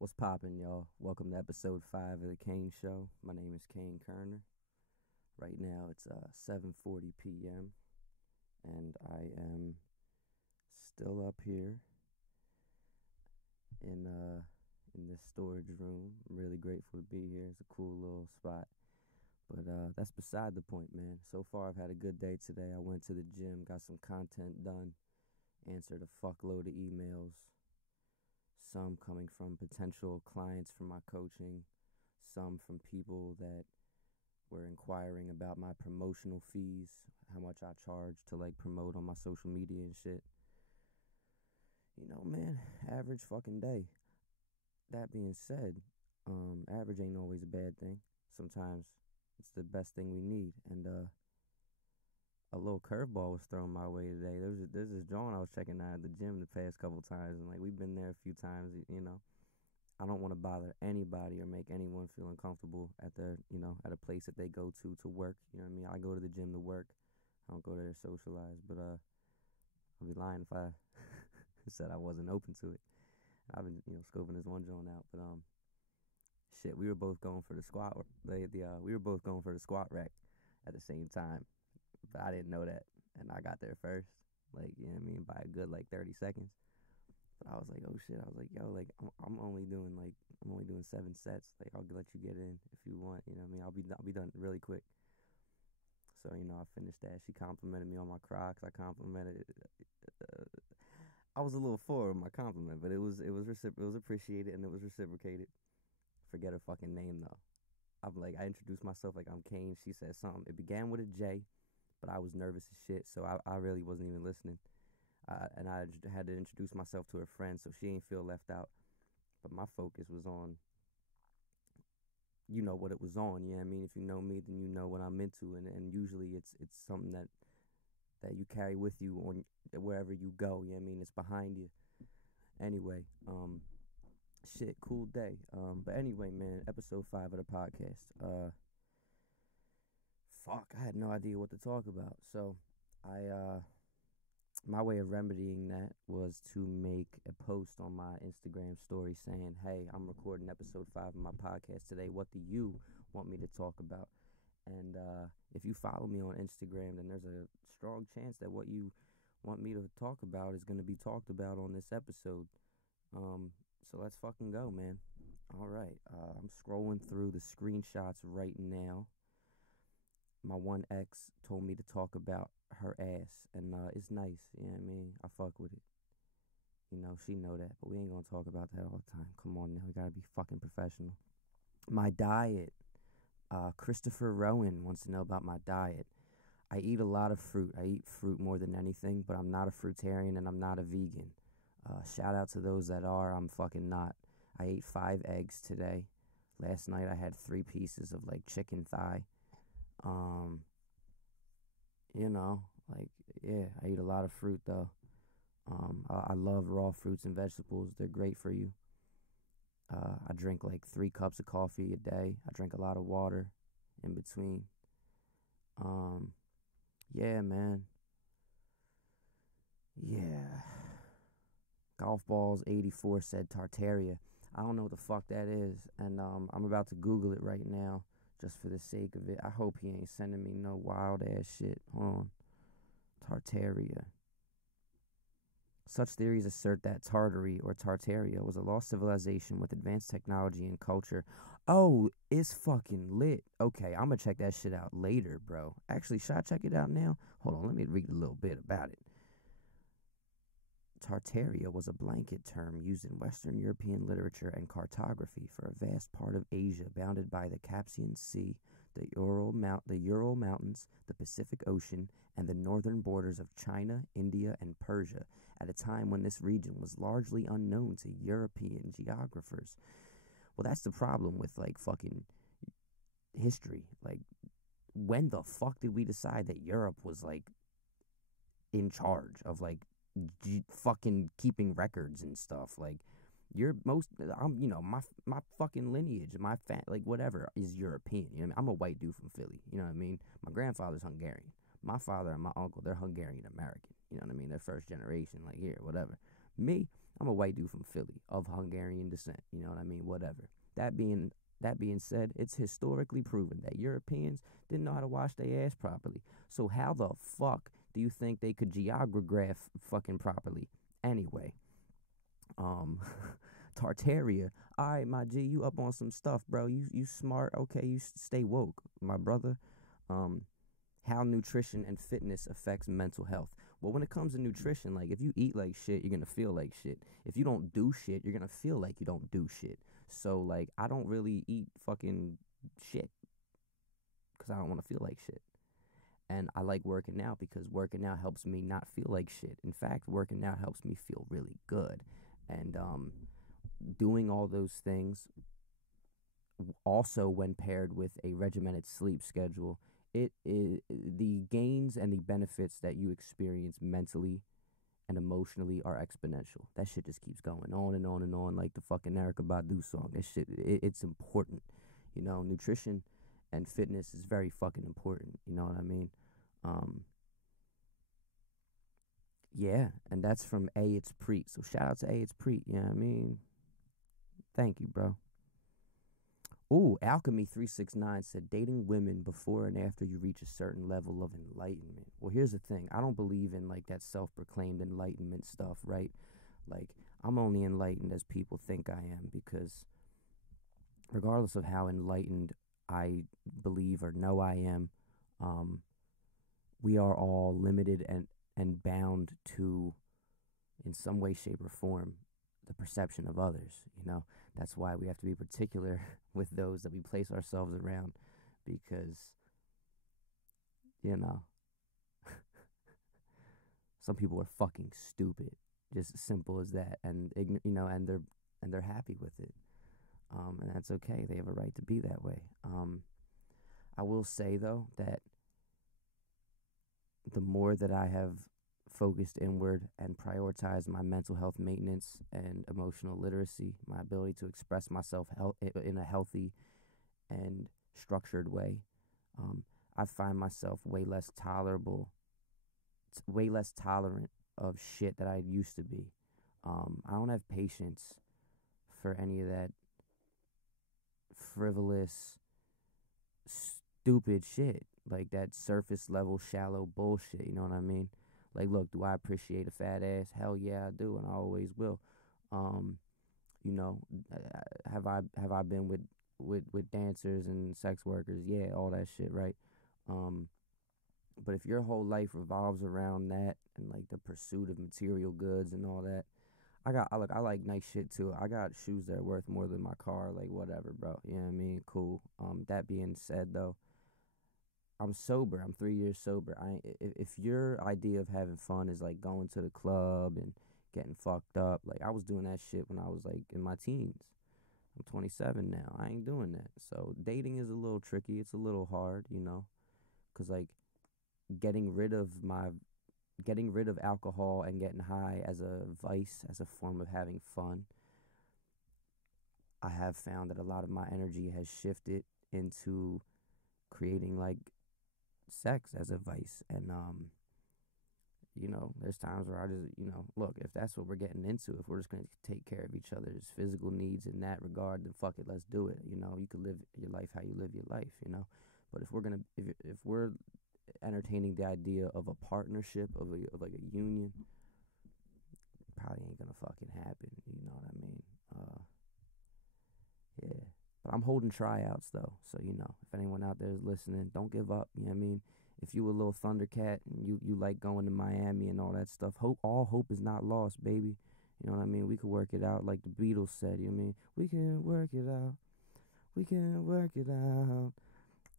What's poppin', y'all? Welcome to episode 5 of the Cain Show. My name is Cain Kerner. Right now it's 7:40 p.m. and I am still up here in this storage room. I'm really grateful to be here. It's a cool little spot. But that's beside the point, man. So far I've had a good day today. I went to the gym, got some content done, answered a fuckload of emails. Some coming from potential clients for my coaching, some from people that were inquiring about my promotional fees, how much I charge to like promote on my social media and shit. Man, average fucking day. That being said, average ain't always a bad thing. Sometimes it's the best thing we need. And a little curveball was thrown my way today. There's this joint I was checking out at the gym the past couple times, and like we've been there a few times. I don't want to bother anybody or make anyone feel uncomfortable at at a place that they go to work. You know what I mean? I go to the gym to work. I don't go there to socialize. But I'd be lying if I said I wasn't open to it. I've been scoping this one joint out, but shit, we were both going for the squat. We were both going for the squat rack at the same time, but I didn't know that, and I got there first. Like, you know what I mean, by a good like 30 seconds. But I was like, oh shit. I was like, yo, like I'm only doing 7 sets. Like, I'll let you get in if you want. You know what I mean? I'll be done really quick. So I finished that. She complimented me on my Crocs. I complimented. Uh, I was a little forward with my compliment, but it was appreciated and it was reciprocated. Forget her fucking name though. I introduced myself like I'm Cain. She said something. It began with a J, but I was nervous as shit, so I really wasn't even listening. And I had to introduce myself to her friend so she ain't feel left out. But my focus was on, what it was on. You know what I mean? If you know me, then you know what I'm into, and usually it's something that you carry with you on wherever you go. You know what I mean? It's behind you. Anyway, shit, cool day. But anyway, man, episode 5 of the podcast. Fuck, I had no idea what to talk about. So, I my way of remedying that was to make a post on my Instagram story saying, hey, I'm recording episode 5 of my podcast today. What do you want me to talk about? And if you follow me on Instagram, then there's a strong chance that what you want me to talk about is going to be talked about on this episode. So let's fucking go, man. All right. I'm scrolling through the screenshots right now. My one ex told me to talk about her ass, and it's nice. You know what I mean? I fuck with it. She know that, but we ain't gonna talk about that all the time. Come on now, we gotta be fucking professional. My diet. Christopher Rowan wants to know about my diet. I eat a lot of fruit. I eat fruit more than anything, but I'm not a fruitarian and I'm not a vegan. Shout out to those that are. I'm fucking not. I ate 5 eggs today. Last night I had 3 pieces of like chicken thigh. Um, yeah, I eat a lot of fruit though. I love raw fruits and vegetables. They're great for you. I drink like 3 cups of coffee a day. I drink a lot of water in between. Yeah, man. Yeah. Golf balls 84 said Tartaria. I don't know what the fuck that is, and I'm about to Google it right now just for the sake of it. I hope he ain't sending me no wild ass shit. Hold on. Tartaria. Such theories assert that Tartary or Tartaria was a lost civilization with advanced technology and culture. Oh, it's fucking lit. Okay, I'm gonna check that shit out later, bro. Actually, should I check it out now? Hold on, let me read a little bit about it. Tartaria was a blanket term used in Western European literature and cartography for a vast part of Asia bounded by the Caspian Sea, the Ural Mountains, the Pacific Ocean, and the northern borders of China, India, and Persia, at a time when this region was largely unknown to European geographers. Well, that's the problem with, like, fucking history. Like, when the fuck did we decide that Europe was, like, in charge of, like, fucking keeping records and stuff? Like, my fucking lineage, my like whatever is European. You know what I mean? I'm a white dude from Philly. You know what I mean? My grandfather's Hungarian. My father and my uncle, they're Hungarian American. You know what I mean? They're first generation, like here, whatever. Me, I'm a white dude from Philly of Hungarian descent. You know what I mean? Whatever. That being that being said, it's historically proven that Europeans didn't know how to wash their ass properly. So how the fuck do you think they could geograph fucking properly? Anyway, um, Tartaria. All right, my G, you up on some stuff, bro. You smart. Okay, you stay woke, my brother. Um, how nutrition and fitness affects mental health. Well, when it comes to nutrition, like if you eat like shit, you're gonna feel like shit. If you don't do shit, you're gonna feel like you don't do shit. So like I don't really eat fucking shit because I don't want to feel like shit. And I like working out because working out helps me not feel like shit. In fact, working out helps me feel really good. And doing all those things also when paired with a regimented sleep schedule, it is the gains and the benefits that you experience mentally and emotionally are exponential. That shit just keeps going on and on and on, like the fucking Erica Badu song. This shit, it's important. You know, nutrition and fitness is very fucking important. You know what I mean? Um, yeah, and that's from A. It's Preet. So shout out to A. It's Preet. You know what I mean? Thank you, bro. Ooh, Alchemy369 said dating women before and after you reach a certain level of enlightenment. Well, here's the thing. I don't believe in like that self-proclaimed enlightenment stuff, right? Like I'm only enlightened as people think I am because regardless of how enlightened I believe or know I am, um, we are all limited and bound to in some way, shape, or form the perception of others. You know, that's why we have to be particular with those that we place ourselves around because, you know, some people are fucking stupid, just simple as that, and you know, and they're happy with it, and that's okay. They have a right to be that way. I will say though that the more that I have focused inward and prioritized my mental health maintenance and emotional literacy, my ability to express myself in a healthy and structured way, I find myself way less tolerant of shit that I used to be. I don't have patience for any of that frivolous, stupid shit, like that surface level, shallow bullshit. You know what I mean? Like, look, do I appreciate a fat ass? Hell yeah, I do, and I always will. Um, you know, have I been with dancers and sex workers? Yeah, all that shit, right? Um, but if your whole life revolves around that and like the pursuit of material goods and all that, I like nice shit too. I got shoes that are worth more than my car, like whatever, bro. You know what I mean? Cool. That being said though, I'm sober. I'm 3 years sober. If your idea of having fun is like going to the club and getting fucked up, like I was doing that shit when I was like in my teens. I'm 27 now. I ain't doing that. So dating is a little tricky. It's a little hard, you know, cause like getting rid of my getting rid of alcohol and getting high as a vice, as a form of having fun. I have found that a lot of my energy has shifted into creating like sex as a vice, and you know, there's times where I just, you know, look, if that's what we're getting into, if we're just going to take care of each other's physical needs in that regard, then fuck it, let's do it. You know, you could live your life how you live your life, you know. But if we're entertaining the idea of a partnership, of like a union, it probably ain't gonna fucking happen. You know what I mean? Yeah. But I'm holding tryouts though, so you know, if anyone out there is listening, don't give up. You know what I mean? If you a little Thundercat and you like going to Miami and all that stuff, all hope is not lost, baby. You know what I mean? We could work it out like the Beatles said. You know what I mean? We can work it out. We can work it out.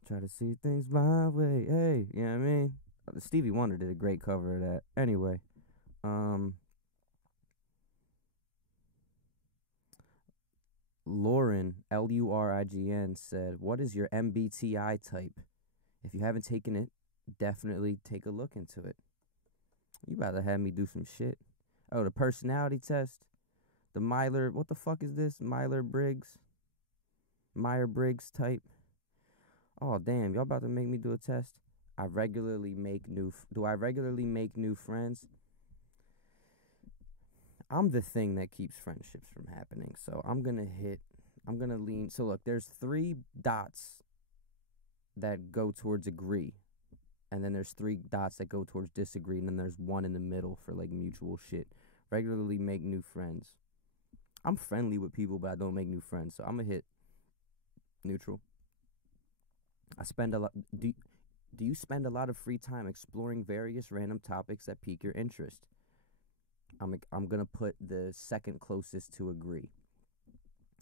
Try to see things my way. Hey, you know what I mean? Stevie Wonder did a great cover of that. Anyway, um, Lauren, Lurign, said, "What is your MBTI type? If you haven't taken it, definitely take a look into it." You about to have me do some shit. Oh, the personality test? The Myler, what the fuck is this? Meyer-Briggs type? Oh, damn, y'all about to make me do a test? Do I regularly make new friends? I'm the thing that keeps friendships from happening. So I'm going to lean. So look, there's 3 dots that go towards agree. And then there's 3 dots that go towards disagree. And then there's 1 in the middle for like mutual shit. Regularly make new friends. I'm friendly with people, but I don't make new friends. So I'm going to hit neutral. I spend a lot. Do you spend a lot of free time exploring various random topics that pique your interest? I'm going to put the second closest to agree.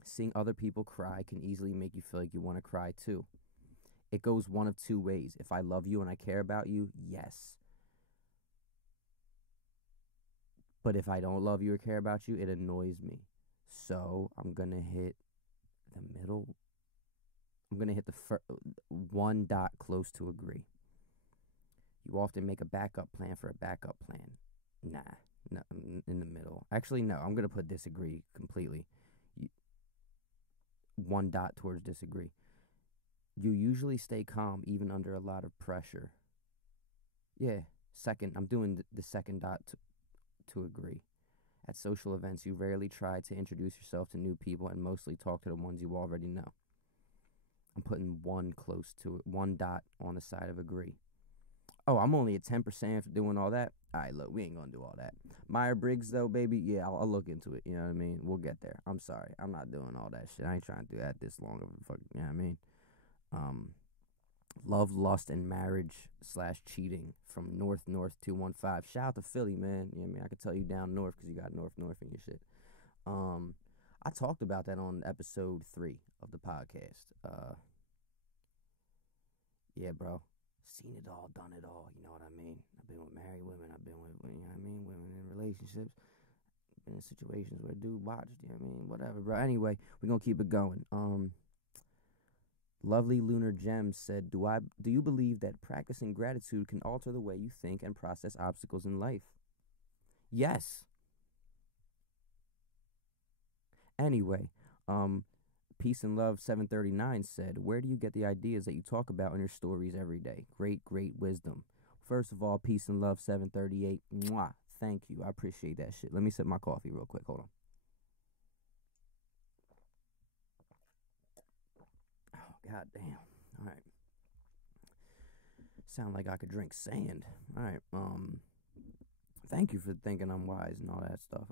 Seeing other people cry can easily make you feel like you want to cry too. It goes one of 2 ways. If I love you and I care about you, yes. But if I don't love you or care about you, it annoys me. So I'm going to hit the middle. I'm going to hit the 1 dot close to agree. You often make a backup plan for a backup plan. Nah, no, in the middle. Actually, no, I'm going to put disagree completely. 1 dot towards disagree. You usually stay calm even under a lot of pressure. Yeah, second. I'm doing the second dot to agree. At social events, you rarely try to introduce yourself to new people and mostly talk to the ones you already know. I'm putting 1 close to it, 1 dot on the side of agree. Oh, I'm only at 10% for doing all that. All right, look, we ain't gonna do all that. Myers-Briggs, though, baby, yeah, I'll look into it. You know what I mean? We'll get there. I'm sorry. I'm not doing all that shit. I ain't trying to do that this long of a fucking, you know what I mean? Love, lust, and marriage / cheating from North 215. Shout out to Philly, man. You know what I mean? I could tell you down north because you got North in your shit. I talked about that on episode 3 of the podcast. Yeah, bro. Seen it all, done it all. You know what I mean? I've been with married women. I've been with, you know what I mean? Women in relationships. Been in situations where dude watched, you know what I mean? Whatever, bro. Anyway, we're going to keep it going. Lovely Lunar Gems said, do you believe that practicing gratitude can alter the way you think and process obstacles in life? Yes. Anyway, Peace and Love 739 said, where do you get the ideas that you talk about in your stories every day? Great wisdom. First of all, Peace and Love 738. Mwah. Thank you. I appreciate that shit. Let me sip my coffee real quick. Hold on. Oh, god damn. All right. Sound like I could drink sand. All right. Thank you for thinking I'm wise and all that stuff.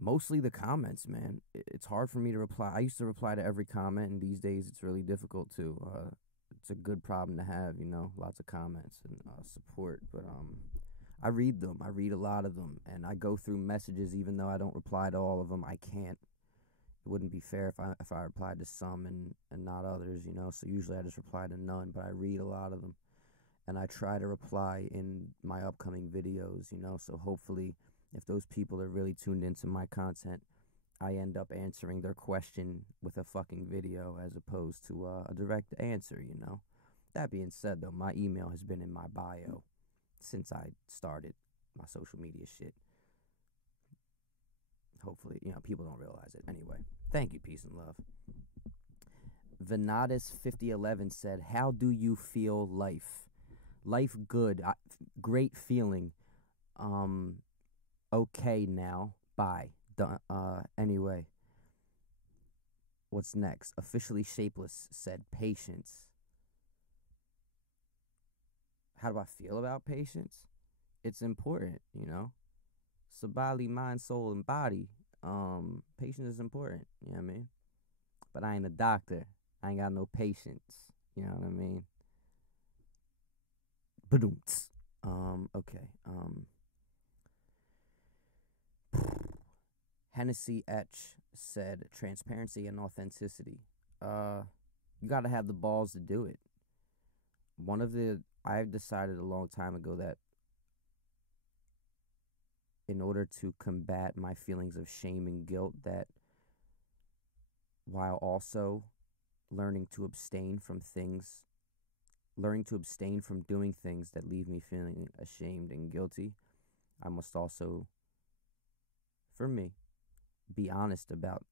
Mostly the comments, man. It's hard for me to reply. I used to reply to every comment, and these days it's really difficult to. It's a good problem to have, you know, lots of comments and support. But I read them. I read a lot of them, and I go through messages even though I don't reply to all of them. I can't. It wouldn't be fair if I replied to some and not others, you know. So usually I just reply to none, but I read a lot of them, and I try to reply in my upcoming videos, you know. So hopefully, if those people are really tuned into my content, I end up answering their question with a fucking video as opposed to a direct answer, you know. That being said, though, my email has been in my bio since I started my social media shit. Hopefully, you know, people don't realize it. Anyway, thank you, peace and love. Venatus 5011 said, how do you feel life? Life good. Great feeling. Okay now. Bye. Anyway. What's next? Officially Shapeless said, patience. How do I feel about patience? It's important, you know. So body, mind, soul, and body. Patience is important, you know what I mean? But I ain't a doctor. I ain't got no patience. You know what I mean? Badoomts. Okay. Hennessy Etch said, transparency and authenticity. You gotta have the balls to do it. I've decided a long time ago that in order to combat my feelings of shame and guilt, that while also learning to abstain from doing things that leave me feeling ashamed and guilty, I must also, for me, be honest about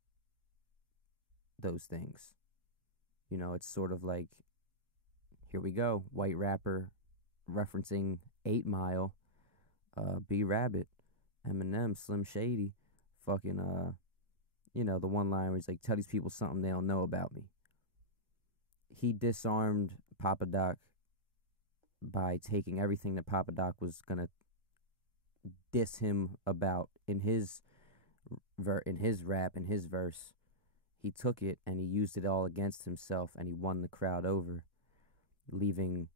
those things. You know, it's sort of like, here we go, white rapper referencing 8 Mile, B Rabbit. Eminem, Slim Shady, fucking the one line where he's like, "Tell these people something they don't know about me." He disarmed Papa Doc by taking everything that Papa Doc was gonna diss him about in his rap, in his verse. He took it and he used it all against himself, and he won the crowd over, leaving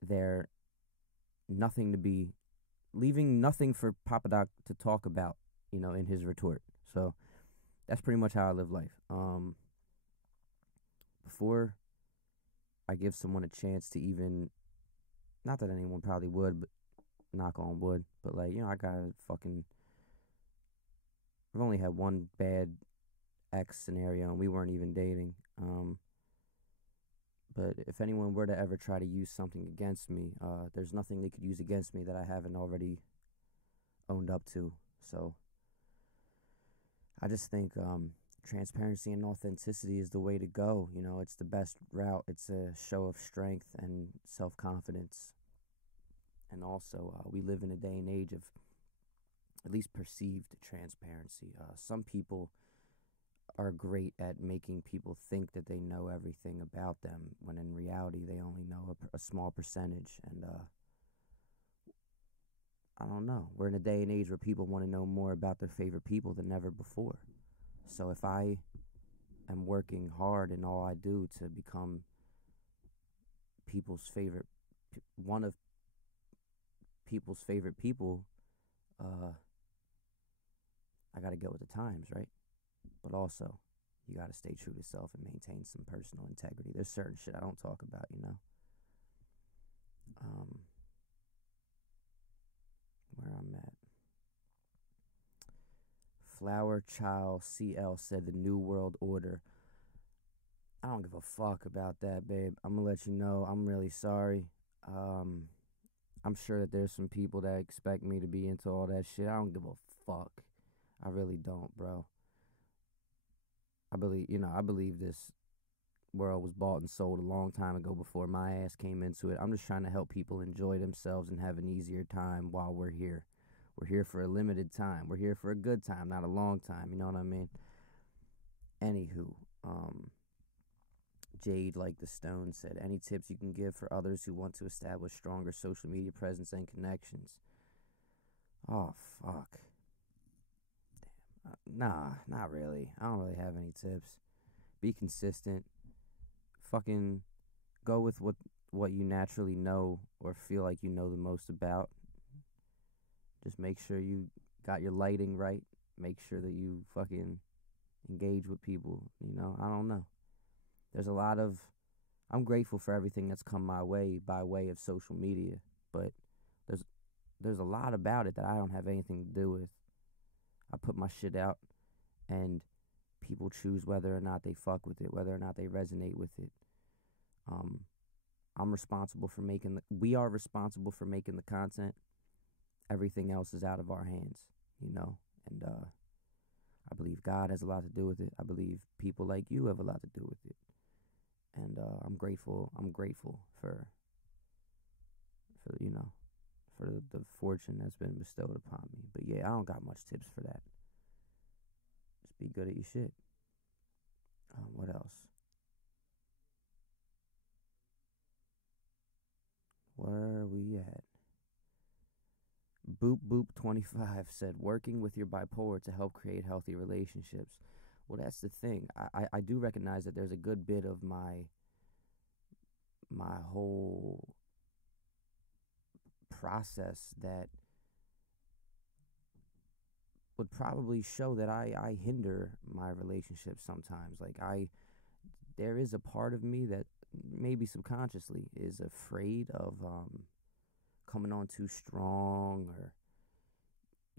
there nothing to be, leaving nothing for Papa Doc to talk about, in his retort. So that's pretty much how I live life. Before I give someone a chance to even, not that anyone probably would, but knock on wood, but like, I got a fucking, I've only had one bad ex scenario and we weren't even dating. But if anyone were to ever try to use something against me, there's nothing they could use against me that I haven't already owned up to. So I just think transparency and authenticity is the way to go. It's the best route. It's a show of strength and self-confidence. And also, we live in a day and age of at least perceived transparency. Some people are great at making people think that they know everything about them, when in reality they only know a small percentage. And I don't know. We're in a day and age where people want to know more about their favorite people than ever before. So if I am working hard in all I do to become people's favorite, one of people's favorite people, I got to get with the times, right? But also, you got to stay true to self and maintain some personal integrity. There's certain shit I don't talk about. Where I'm at. Flower Child CL said the New World Order. I don't give a fuck about that, babe. I'm gonna let you know I'm really sorry. I'm sure that there's some people that expect me to be into all that shit. I don't give a fuck. I really don't, bro. I believe this world was bought and sold a long time ago before my ass came into it. I'm just trying to help people enjoy themselves and have an easier time while we're here. We're here for a limited time. We're here for a good time, not a long time. You know what I mean? Anywho, Jade, like the Stone, said, any tips you can give for others who want to establish stronger social media presence and connections? Oh, fuck. Damn. Nah, not really. I don't really have any tips. Be consistent. Fucking go with what you naturally know or feel like you know the most about. Just make sure you got your lighting right. Make sure that you fucking engage with people. I don't know. There's a lot of, I'm grateful for everything that's come my way by way of social media, but there's a lot about it that I don't have anything to do with. I put my shit out and people choose whether or not they fuck with it, whether or not they resonate with it. I'm responsible for we are responsible for making the content. Everything else is out of our hands, and I believe God has a lot to do with it. I believe people like you have a lot to do with it. And I'm grateful for the fortune that's been bestowed upon me. But yeah, I don't got much tips for that. Just be good at your shit. What else? Where are we at? Boop Boop 25 said, working with your bipolar to help create healthy relationships. Well, that's the thing. I do recognize that there's a good bit of my whole process that would probably show that I hinder my relationships sometimes. Like there is a part of me that maybe subconsciously is afraid of coming on too strong or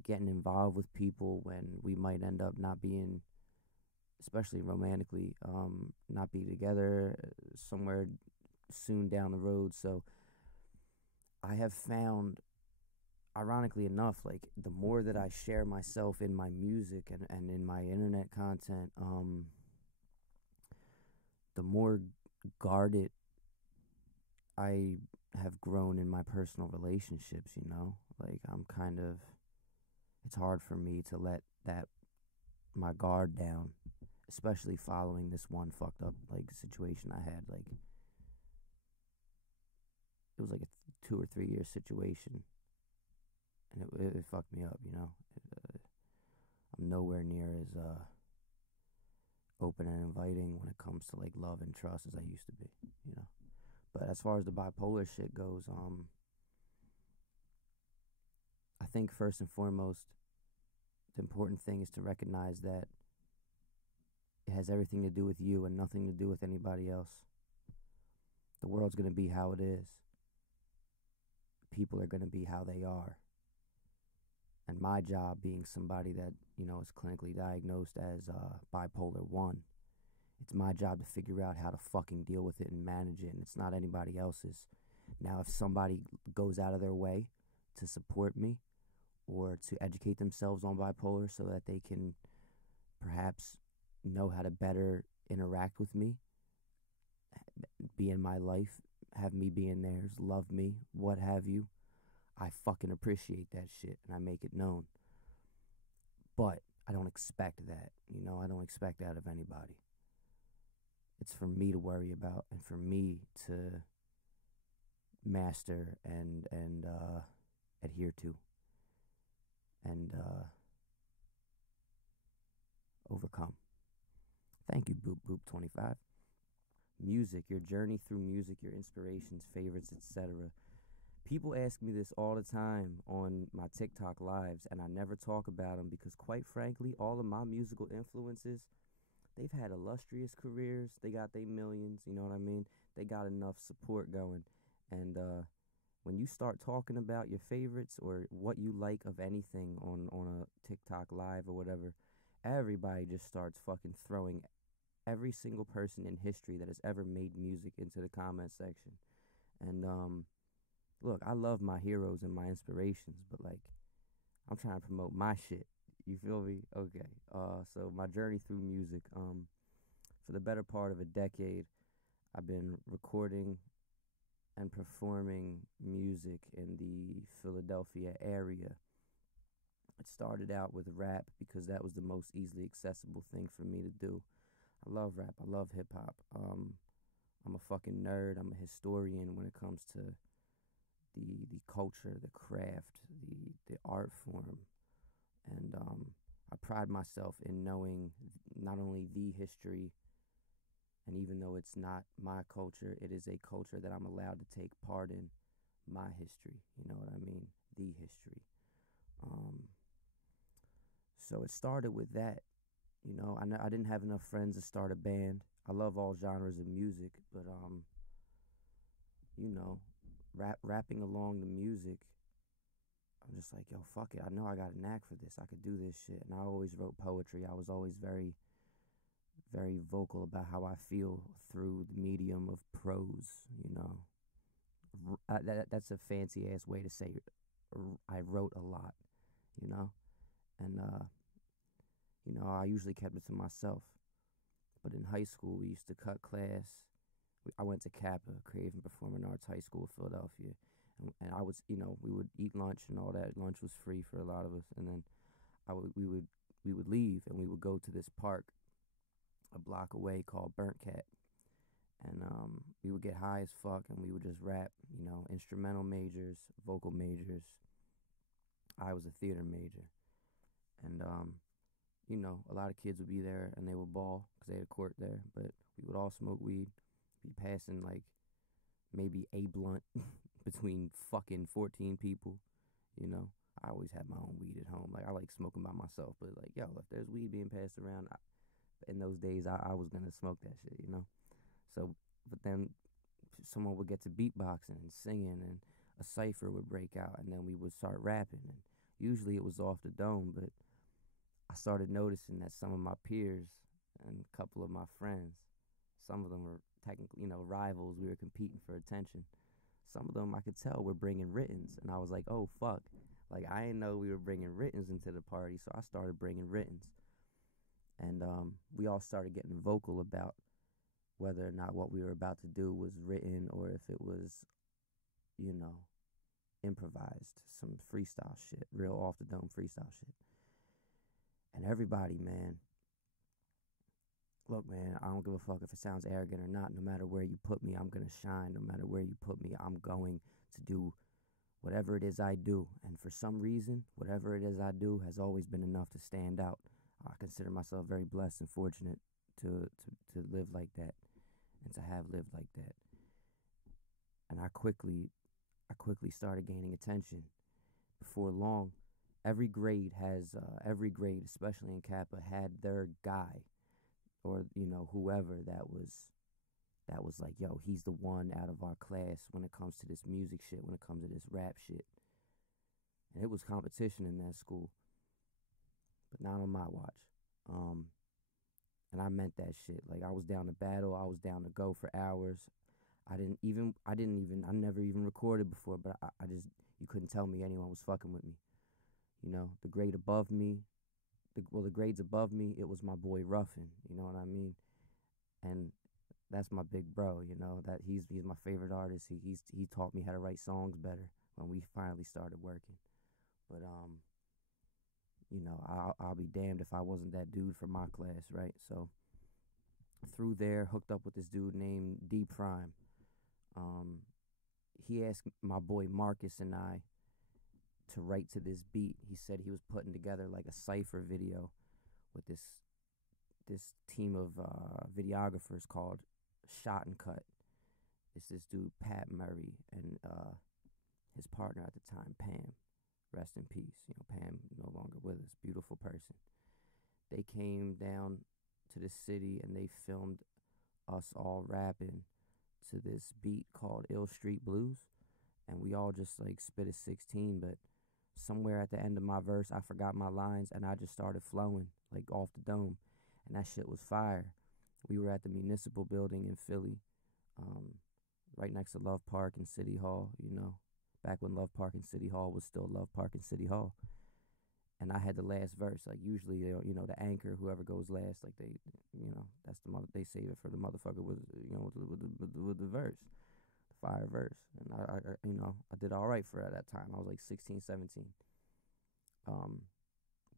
getting involved with people when we might end up not being, especially romantically, not be together somewhere soon down the road. So I have found, ironically enough, like the more that I share myself in my music and in my internet content, the more guarded I have grown in my personal relationships. Like I'm kind of it's hard for me to let that my guard down, especially following this one fucked up like situation I had. Like it was like a 2 or 3 year situation, and it fucked me up. I'm nowhere near as open and inviting when it comes to like love and trust as I used to be. You know. But as far as the bipolar shit goes, I think first and foremost, the important thing is to recognize that it has everything to do with you and nothing to do with anybody else. The world's going to be how it is. People are going to be how they are. And my job, being somebody that, is clinically diagnosed as bipolar 1, it's my job to figure out how to fucking deal with it and manage it, and it's not anybody else's. Now, if somebody goes out of their way to support me or to educate themselves on bipolar so that they can perhaps know how to better interact with me, be in my life, have me be in theirs, love me, what have you, I fucking appreciate that shit and I make it known. But I don't expect that, I don't expect that of anybody. It's for me to worry about and for me to master and adhere to and overcome. Thank you, Boop Boop 25. Music, your journey through music, your inspirations, favorites, etc. People ask me this all the time on my TikTok lives, and I never talk about them because, quite frankly, all of my musical influences, they've had illustrious careers. They got their millions, you know what I mean? They got enough support going. And when you start talking about your favorites or what you like of anything on a TikTok live or whatever, everybody just starts fucking throwing every single person in history that has ever made music into the comment section. And look, I love my heroes and my inspirations, but like I'm trying to promote my shit. You feel me? Okay. So my journey through music, for the better part of a decade, I've been recording and performing music in the Philadelphia area. It started out with rap because that was the most easily accessible thing for me to do. I love rap. I love hip hop. I'm a fucking nerd. I'm a historian when it comes to the culture, the craft, the art form, and I pride myself in knowing not only the history, and even though it's not my culture, it is a culture that I'm allowed to take part in. My history, you know what I mean? The history. Um, so it started with that. I didn't have enough friends to start a band. I love all genres of music, but you know, rapping along the music, I'm just like, yo, fuck it. I know I got a knack for this. I could do this shit. And I always wrote poetry. I was always very, very vocal about how I feel through the medium of prose. That's a fancy ass way to say I wrote a lot, you know? And, I usually kept it to myself. But in high school, we used to cut class. I went to Kappa, Creative and Performing Arts High School of Philadelphia. And I was, we would eat lunch and all that. Lunch was free for a lot of us. And then we would leave and we would go to this park a block away called Burnt Cat. And we would get high as fuck and we would just rap, instrumental majors, vocal majors. I was a theater major. And, a lot of kids would be there and they would ball because they had a court there. But we would all smoke weed, be passing like maybe a blunt between fucking 14 people, I always had my own weed at home. Like, I like smoking by myself, but like, yo, if there's weed being passed around, in those days, I was gonna smoke that shit. So, but then someone would get to beatboxing and singing, and a cipher would break out, and then we would start rapping, and usually it was off the dome, but I started noticing that some of my peers and a couple of my friends, some of them were technically, rivals. We were competing for attention. Some of them I could tell were bringing writtens, and I was like, oh, fuck. Like, I didn't know we were bringing writtens into the party, so I started bringing writtens. And we all started getting vocal about whether or not what we were about to do was written or if it was, you know, improvised, some freestyle shit, real off the dome freestyle shit. And everybody, man, look, man, I don't give a fuck if it sounds arrogant or not. No matter where you put me, I'm gonna shine. No matter where you put me, I'm going to do whatever it is I do. And for some reason, whatever it is I do has always been enough to stand out. I consider myself very blessed and fortunate to live like that and to have lived like that. And I quickly started gaining attention. Before long, every grade, especially in Kappa, had their guy, or whoever that was like, yo, he's the one out of our class when it comes to this music shit, when it comes to this rap shit. And it was competition in that school, but not on my watch. And I meant that shit. Like, I was down to battle. I was down to go for hours. I never even recorded before, but I just, you couldn't tell me anyone was fucking with me. The grade above me, the grades above me, it was my boy Ruffin. You know what I mean? And that's my big bro. That he's my favorite artist. He taught me how to write songs better when we finally started working. But I'll be damned if I wasn't that dude for my class, right? So through there, hooked up with this dude named D Prime. He asked my boy Marcus and I to write to this beat. He said he was putting together like a cypher video with this team of videographers called Shot and Cut. It's this dude Pat Murray and his partner at the time, Pam. Rest in peace. Pam no longer with us. Beautiful person. They came down to the city and they filmed us all rapping to this beat called Ill Street Blues, and we all just like spit a 16, but somewhere at the end of my verse I forgot my lines and I just started flowing like off the dome, and that shit was fire. We were at the municipal building in Philly, right next to Love Park and City Hall, back when Love Park and City Hall was still Love Park and City Hall. And I had the last verse. Like, usually, the anchor, whoever goes last, like that's they save it for the motherfucker with the verse, the fire verse. And I did all right for that time. I was like 16, 17.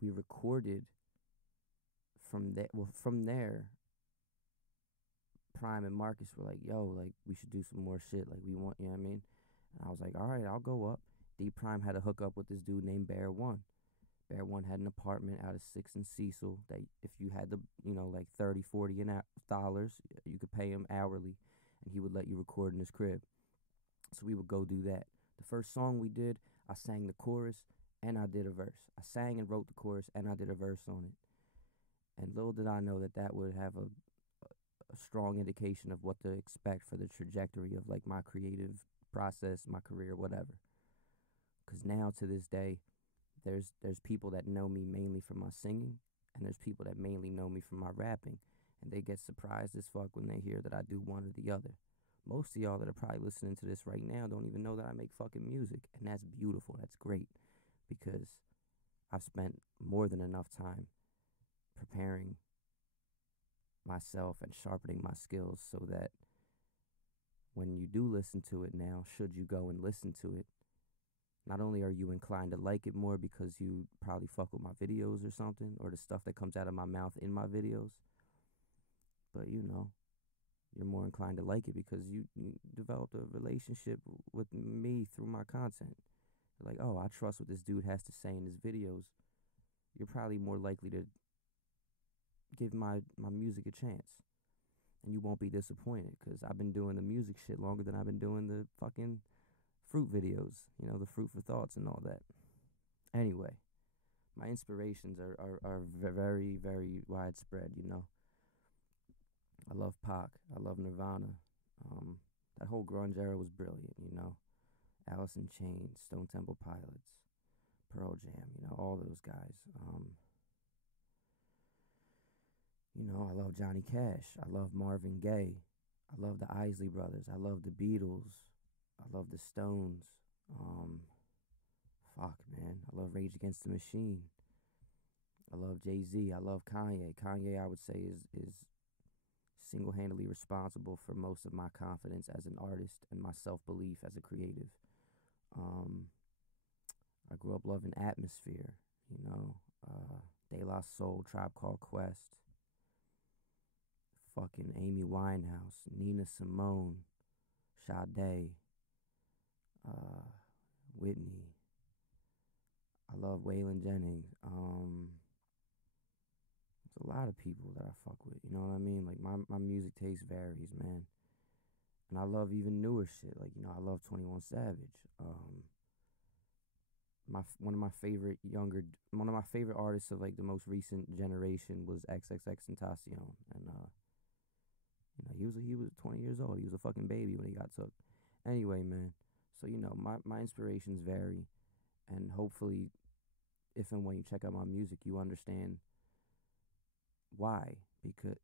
We recorded from that. Well, from there, Prime and Marcus were like, yo, like, we should do some more shit. Like, we want, you know what I mean? And I was like, all right, I'll go up. D Prime had a hook up with this dude named Bear One. Bear One had an apartment out of 6th and Cecil that if you had the, like $30, $40 you could pay him hourly, and he would let you record in his crib. So we would go do that. The first song we did, I sang the chorus and I did a verse. I sang and wrote the chorus and I did a verse on it. And little did I know that would have a strong indication of what to expect for the trajectory of like my creative process, my career, whatever. Because now to this day, there's people that know me mainly from my singing, and there's people that mainly know me from my rapping, and they get surprised as fuck when they hear that I do one or the other. Most of y'all that are probably listening to this right now don't even know that I make fucking music, and that's beautiful. That's great, because I've spent more than enough time preparing myself and sharpening my skills so that when you do listen to it now, should you go and listen to it, not only are you inclined to like it more because you probably fuck with my videos or something, or the stuff that comes out of my mouth in my videos, but you're more inclined to like it because you developed a relationship with me through my content. Like, oh, I trust what this dude has to say in his videos. You're probably more likely to give my music a chance, and you won't be disappointed because I've been doing the music shit longer than I've been doing the fucking fruit videos, the fruit for thoughts and all that. Anyway, my inspirations are very, very widespread, I love Pac. I love Nirvana. That whole grunge era was brilliant, Alice in Chains, Stone Temple Pilots, Pearl Jam, all those guys. I love Johnny Cash. I love Marvin Gaye. I love the Isley Brothers. I love the Beatles. I love the Stones. Fuck, man. I love Rage Against the Machine. I love Jay-Z. I love Kanye. Kanye, I would say, is single-handedly responsible for most of my confidence as an artist and my self-belief as a creative. Um, I grew up loving Atmosphere, De La Soul, Tribe Called Quest, fucking Amy Winehouse, Nina Simone, Sade, uh, Whitney. I love Waylon Jennings. There's a lot of people that I fuck with. You know what I mean? Like my music taste varies, man. And I love even newer shit. Like I love 21 Savage. One of my favorite artists of like the most recent generation was XXXTentacion, and he was 20 years old. He was a fucking baby when he got took. Anyway, man. So my inspirations vary, and hopefully, if and when you check out my music, you understand why. Because,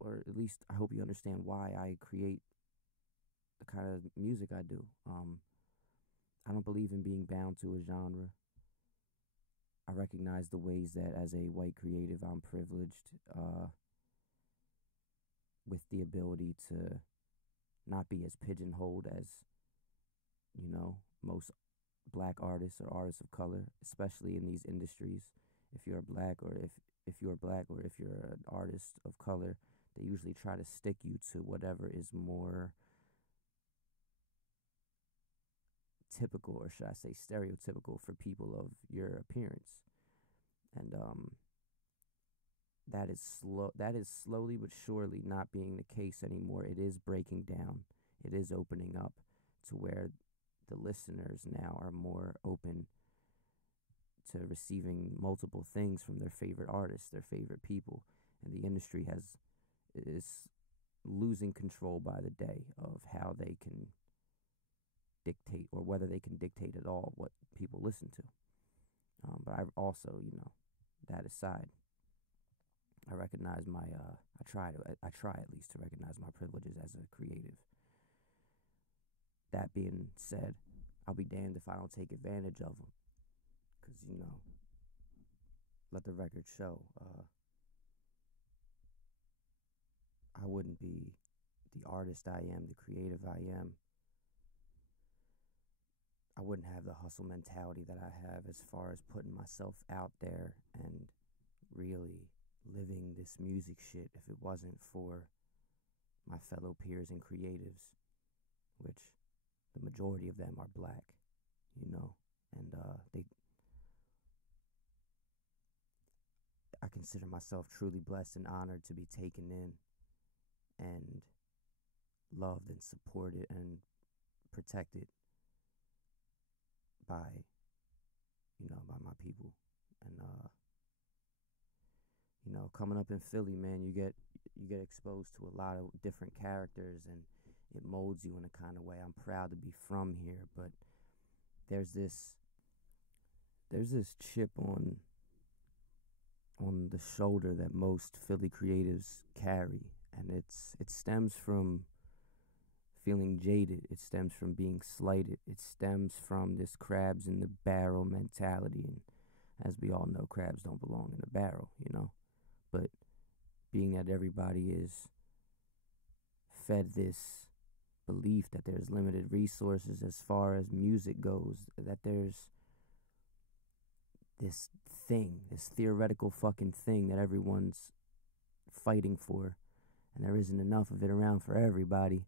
or at least I hope you understand why I create the kind of music I do. I don't believe in being bound to a genre. I recognize the ways that as a white creative, I'm privileged with the ability to not be as pigeonholed as, most black artists or artists of color, especially in these industries. If you're black or if you're black or if you're an artist of color, they usually try to stick you to whatever is more typical, or should I say stereotypical, for people of your appearance. And that is slowly but surely not being the case anymore. It is breaking down. It is opening up to where the listeners now are more open to receiving multiple things from their favorite artists, their favorite people, and the industry is losing control by the day of how they can dictate, or whether they can dictate at all, what people listen to. But I also, that aside, I recognize I try at least to recognize my privileges as a creative. That being said, I'll be damned if I don't take advantage of them. Because, let the record show, I wouldn't be the artist I am, the creative I am. I wouldn't have the hustle mentality that I have as far as putting myself out there and really living this music shit if it wasn't for my fellow peers and creatives, which the majority of them are black, and I consider myself truly blessed and honored to be taken in and loved and supported and protected by, by my people. And coming up in Philly, man, you get exposed to a lot of different characters, and it molds you in a kind of way. I'm proud to be from here, but there's this chip on the shoulder that most Philly creatives carry, and it stems from feeling jaded. It stems from being slighted. It stems from this crabs in the barrel mentality, and as we all know, crabs don't belong in a barrel, But being that everybody is fed this belief that there's limited resources as far as music goes, that there's this theoretical fucking thing that everyone's fighting for, and there isn't enough of it around for everybody.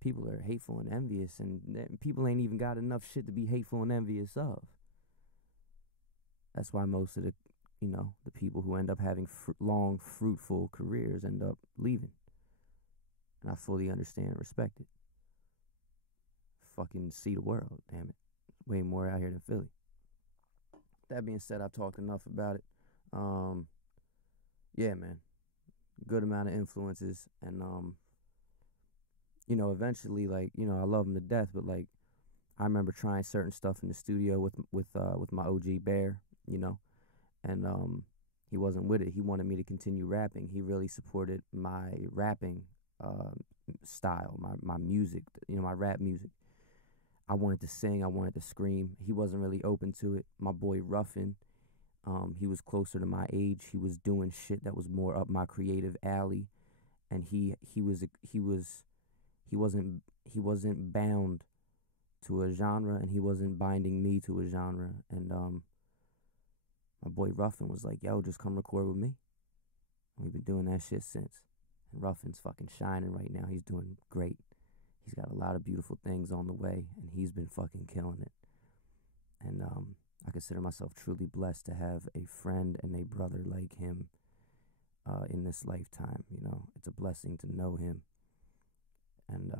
People are hateful and envious, and people ain't even got enough shit to be hateful and envious of. That's why most of the people who end up having long, fruitful careers end up leaving. And I fully understand and respect it. Fucking see the world, damn it. Way more out here than Philly. That being said, I've talked enough about it. Yeah, man. Good amount of influences, and eventually, like, I love him to death, but like, I remember trying certain stuff in the studio with my OG Bear, and he wasn't with it. He wanted me to continue rapping. He really supported my rapping style, my music, my rap music. I wanted to sing, I wanted to scream. He wasn't really open to it. My boy Ruffin, he was closer to my age. He was doing shit that was more up my creative alley, and he wasn't bound to a genre, and he wasn't binding me to a genre. And my boy Ruffin was like, "Yo, just come record with me." And we've been doing that shit since. And Ruffin's fucking shining right now. He's doing great. He's got a lot of beautiful things on the way, and he's been fucking killing it. And I consider myself truly blessed to have a friend and a brother like him in this lifetime. You know, it's a blessing to know him. And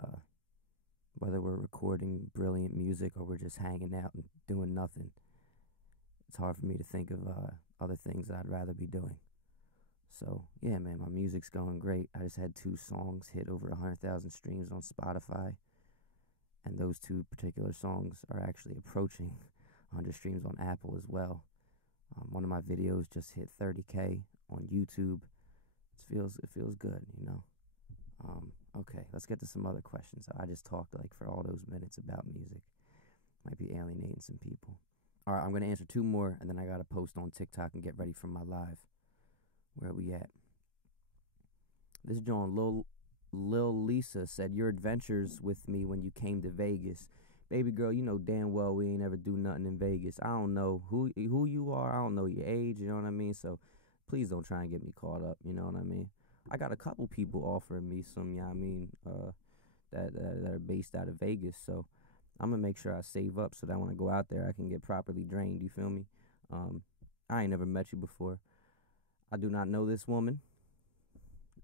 whether we're recording brilliant music or we're just hanging out and doing nothing, it's hard for me to think of other things that I'd rather be doing. So yeah, man, my music's going great. I just had 2 songs hit over 100,000 streams on Spotify, and those 2 particular songs are actually approaching 100 streams on Apple as well. One of my videos just hit 30K on YouTube. It feels good, you know. Okay, let's get to some other questions. I just talked like for all those minutes about music. Might be alienating some people. All right, I'm gonna answer 2 more, and then I gotta post on TikTok and get ready for my live. Where we at? This John Lil Lisa said, "Your adventures with me when you came to Vegas." Baby girl, you know damn well we ain't ever do nothing in Vegas. I don't know who you are. I don't know your age. You know what I mean? So please don't try and get me caught up. You know what I mean? I got a couple people offering me some, yeah, I mean, that are based out of Vegas. So I'm gonna make sure I save up so that when I go out there, I can get properly drained. You feel me? I ain't never met you before. I do not know this woman,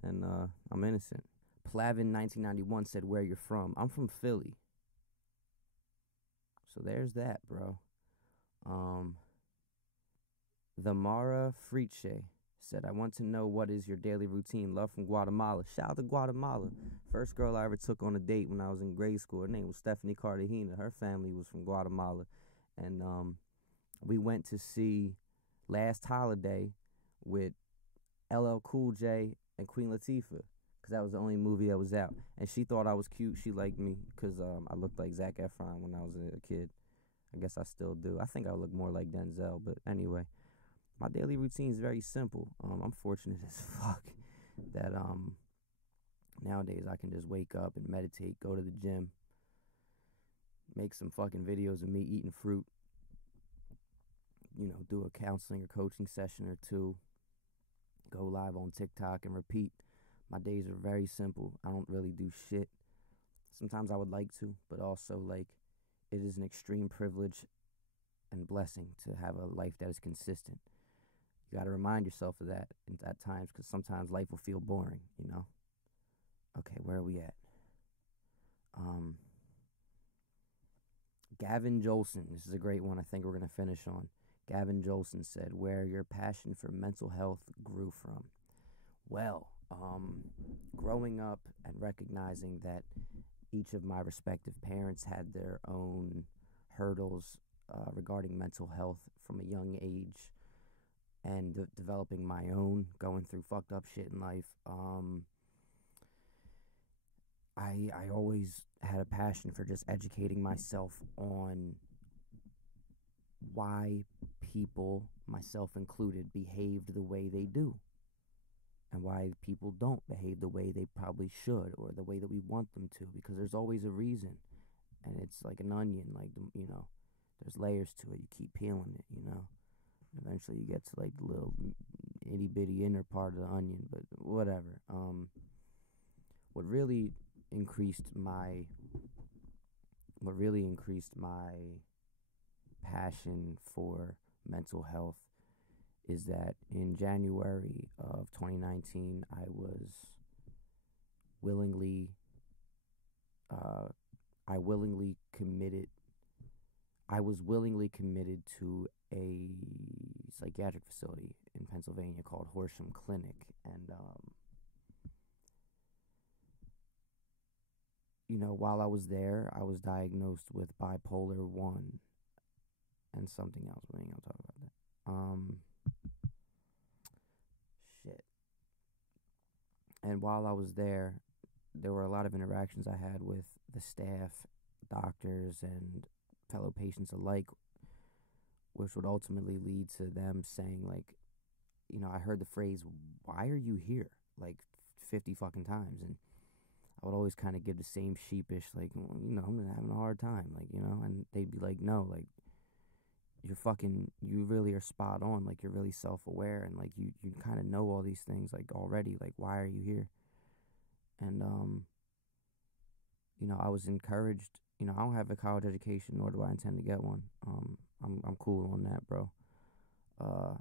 and I'm innocent. Plavin 1991 said, "Where you're from?" I'm from Philly. So there's that, bro. The Mara Friche said, "I want to know what is your daily routine. Love from Guatemala." Shout out to Guatemala. First girl I ever took on a date when I was in grade school. Her name was Stephanie Cartagena. Her family was from Guatemala. And we went to see Last Holiday with LL Cool J and Queen Latifah, because that was the only movie that was out. And she thought I was cute. She liked me because I looked like Zac Efron when I was a kid. I guess I still do. I think I look more like Denzel, but anyway. My daily routine is very simple. I'm fortunate as fuck that nowadays I can just wake up and meditate, go to the gym, make some fucking videos of me eating fruit, you know, do a counseling or coaching session or 2, go live on TikTok and repeat. My days are very simple. I don't really do shit. Sometimes I would like to, but also like it is an extreme privilege and blessing to have a life that is consistent. You got to remind yourself of that at times, because sometimes life will feel boring, you know? Okay, where are we at? Gavin Jolson. This is a great one I think we're going to finish on. Gavin Jolson said, "Where your passion for mental health grew from." Well, growing up and recognizing that each of my respective parents had their own hurdles regarding mental health from a young age, and developing my own, going through fucked up shit in life. I always had a passion for just educating myself on why people, myself included, behaved the way they do, and why people don't behave the way they probably should, or the way that we want them to, because there's always a reason. And it's like an onion, like, you know, there's layers to it. You keep peeling it, you know. Eventually you get to like the little itty bitty inner part of the onion, but whatever. What really increased my passion for mental health is that in January of 2019 I was willingly committed to a psychiatric facility in Pennsylvania called Horsham Clinic. And you know, while I was there, I was diagnosed with bipolar 1 and something else. We ain't gonna talk about that. Shit. And while I was there were a lot of interactions I had with the staff, doctors, and fellow patients alike, which would ultimately lead to them saying, like, you know, I heard the phrase, "Why are you here?" like 50 fucking times. And I would always kind of give the same sheepish, like, well, I'm having a hard time, like, and they'd be like, no, like, you really are spot on, like, you're really self-aware, and like, you kind of know all these things, like, already, like, why are you here? And, I was encouraged, I don't have a college education, nor do I intend to get one. I'm cool on that, bro. Uh,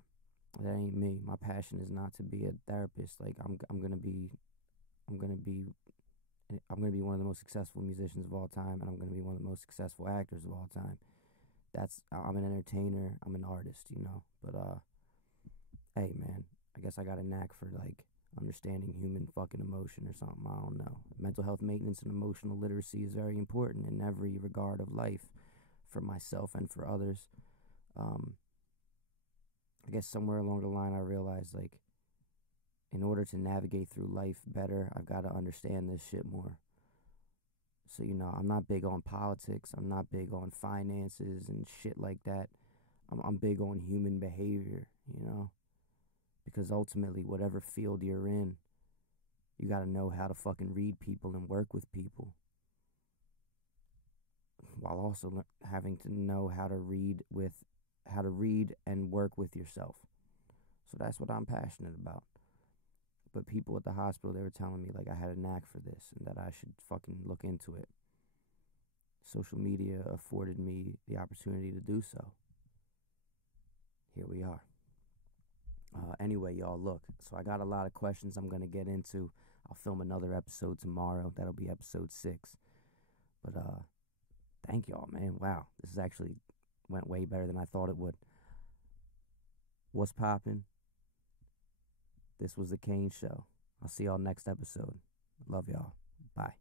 that ain't me. My passion is not to be a therapist. Like, I'm gonna be I'm gonna be one of the most successful musicians of all time, and I'm gonna be one of the most successful actors of all time. I'm an entertainer. I'm an artist, But hey, man, I guess I got a knack for like understanding human fucking emotion or something. I don't know. Mental health maintenance and emotional literacy is very important in every regard of life, for myself and for others. Um, I guess somewhere along the line, I realized, like, in order to navigate through life better, I've got to understand this shit more. So, I'm not big on politics. I'm not big on finances and shit like that. I'm big on human behavior. Because ultimately, whatever field you're in, you got to know how to fucking read people and work with people, while also having to know how to read and work with yourself. So that's what I'm passionate about. But people at the hospital, they were telling me like I had a knack for this and that I should fucking look into it. Social media afforded me the opportunity to do so. Here we are. Anyway, y'all, look. So I got a lot of questions I'm going to get into. I'll film another episode tomorrow. That'll be episode 6. But thank y'all, man. Wow. This is actually went way better than I thought it would. What's poppin'? This was the Cain Show. I'll see y'all next episode. Love y'all. Bye.